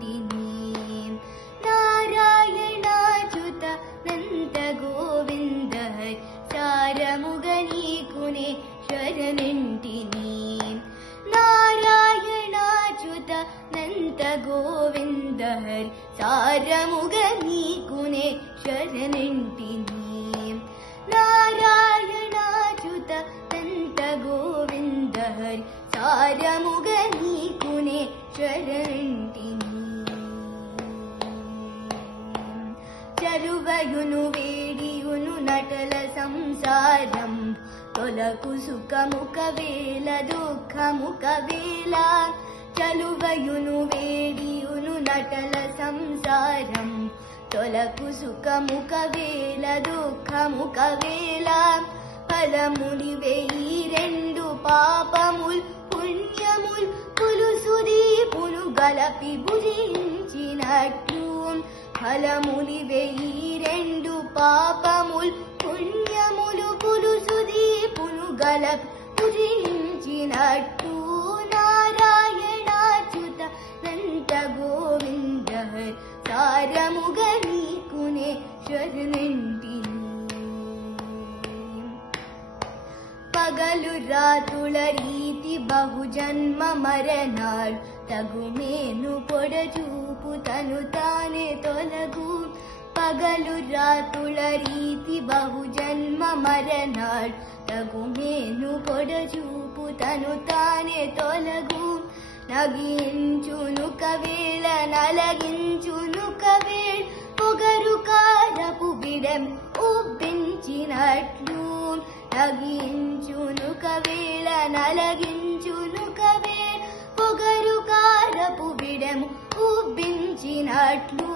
नन्दिनीं नारायणाच्युत नन्दगोविन्द चारमुगनीकुने शरणन्दिनीं नारायणाच्युत नन्दगोविन्द चारमुगनीकुने शरणन्दिनीं नारायणाच्युत नन्दगोविन्द चारमुगनी చరువయును వేడియును నటల సంసారం. తొలకు సుఖముఖ వేల దుఃఖముఖ వేళ. చలువయును వేడియును నటల సంసారం. తొలకు సుఖముఖ వేల దుఃఖముఖ వేళ. ఫలముని వెయ్యి రెండు పాపముల్ పుణ్యముల్ పులుసుది పునుగలపి భుజించినట్లు. ఫలముని వెయ్యి రెండు పాపముల్ పుణ్యములు పులుసుది పునుగలపి భుజించినట్లు నారాయణాచ్యుత నంత గోవింద హరి సారముగ నీకునే శరణంటిని పగలు రాతుల రీతి బహుజన్మ మరణాలు తగుమేను పొడచూపు తను తానే తొలగు. పగలు రాతుల రీతి బహుజన్మ మరణాలు తగుమేను పొడచూపు తను తానే తొలగు. నగించును కవేళ నలగించును కవేళ. పొగరు కారపు బిడం ఉబ్బించినట్లు. నగించును కవేళ నలగించు ఉబ్బించినట్లు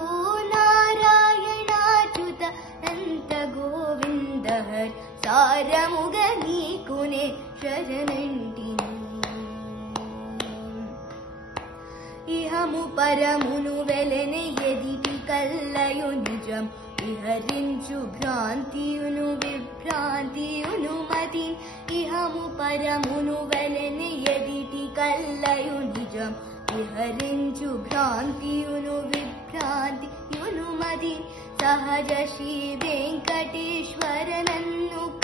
నారాయణాచ్యుత నంత గోవింద హరి సారముగ నీకునే శరణంటిని ఇహము పరమును వెలెని ఎదిటి కల్లయు నిజం విహరించు భ్రాంతియును విభ్రాంతియును మతి ఇహము పరమును వెలెని ఎదిటి కల్లయు నిజం విహరించు భ్రాంతియును విభ్రాంతియును മതി നുനുമതി സഹജ ശ്രീ വെങ്കടേശ്വരനന്നു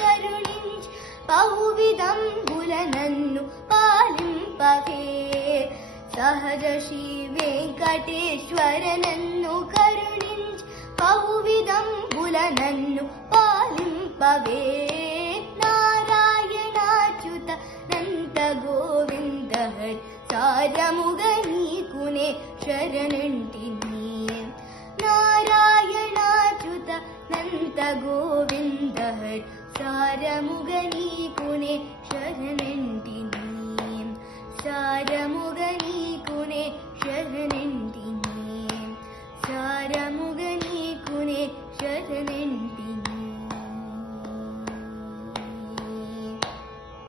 കരുണിഞ്ച് ബഹുവിധം ബുലനന്നു പാലിംപകേ സഹജ ശ്രീ വെങ്കടേശ്വരനന്നു കരുണിഞ്ച് ബഹുവിധം ബുലനന്നു പാലിംപവേ നാരായണാച്യുത നന്ദ ഗോവിന്ദ സാരമുഖ നീ കുനെ ശരണുണ്ടിനി നാരായണാച്യുത നന്ദഗോവിന്ദ സാരമുഗനീ കുണേ ശരണന്തിനീ. സാരമുഗനീ കുണേ ശരണന്തിനീ.